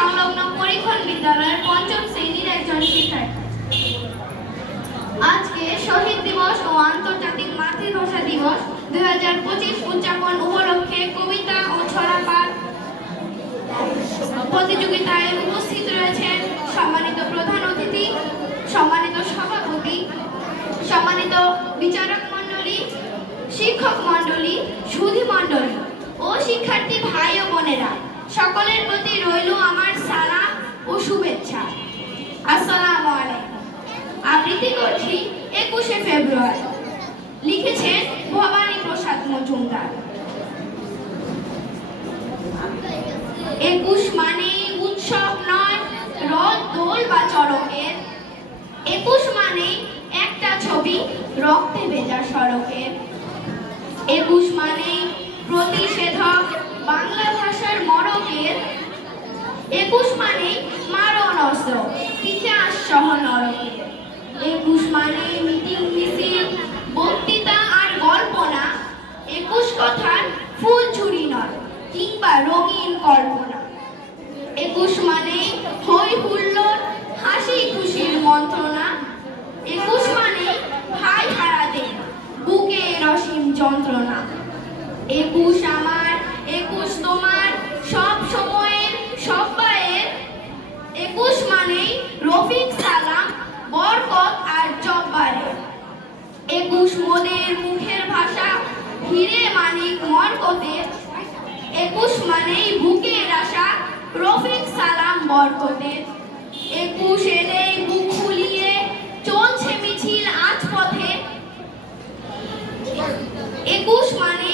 সংলগ্ন পরীক্ষণ বিদ্যালয়ের পঞ্চম শ্রেণীর একজন শিক্ষার্থী। আজকে শহীদ দিবস ও আন্তর্জাতিক মাতৃভাষা দিবস 2025 উদযাপন উপলক্ষে কবিতা ও ছড়া পাঠ প্রতিযোগিতায় উপস্থিত রয়েছেন সম্মানিত প্রধান অতিথি, সম্মানিত সভাপতি, সম্মানিত বিচারক মণ্ডলী, শিক্ষক মণ্ডলী, সুধী মণ্ডলী ও শিক্ষার্থী ভাই ও বোনেরা, সকলের প্রতি রইল আমার সালাম ও শুভেচ্ছা। আসসালামু আলাইকুম। আবৃত্তি করছি 21শে ফেব্রুয়ারি। লিখেছেন ভবানী প্রসাদ মজুমদার। 21 মানে উৎসব নয় রথ দোল বা চড়কের। 21 মানে একটা ছবি রক্তে ভেজা সড়কের। 21 মানে প্রতিষেধক বাংলা ভাষার মড়কের। 21 মানে মারণ অস্ত্র ইতিহাস সহ নরকের। 21 মানে মিটিং মিছিল বক্তৃতা আর গল্প না, 21 কথার ফুল ঝুরি নয় কিংবা রঙিন কল্পনা। 21 মানে হই হুল্লোড় হাসি খুশির মন্ত্রণা। 21 মানে ভাই হারাতে বুকে অসীম যন্ত্রণা। 21 আমার 21 তোমার সব সময়ের সব ভাইয়ের। 21 মানে রফিক সালাম বরকত আর জব্বারের। 21 মোদের মুখের ভাষা হিরে মানিক মরকতের। 21 মানেই বুকের আশা রফিক সালাম বরকতের। 21 এলেই বুক ফুলিয়ে চলছে মিছিল আজ পথে। 21 মানে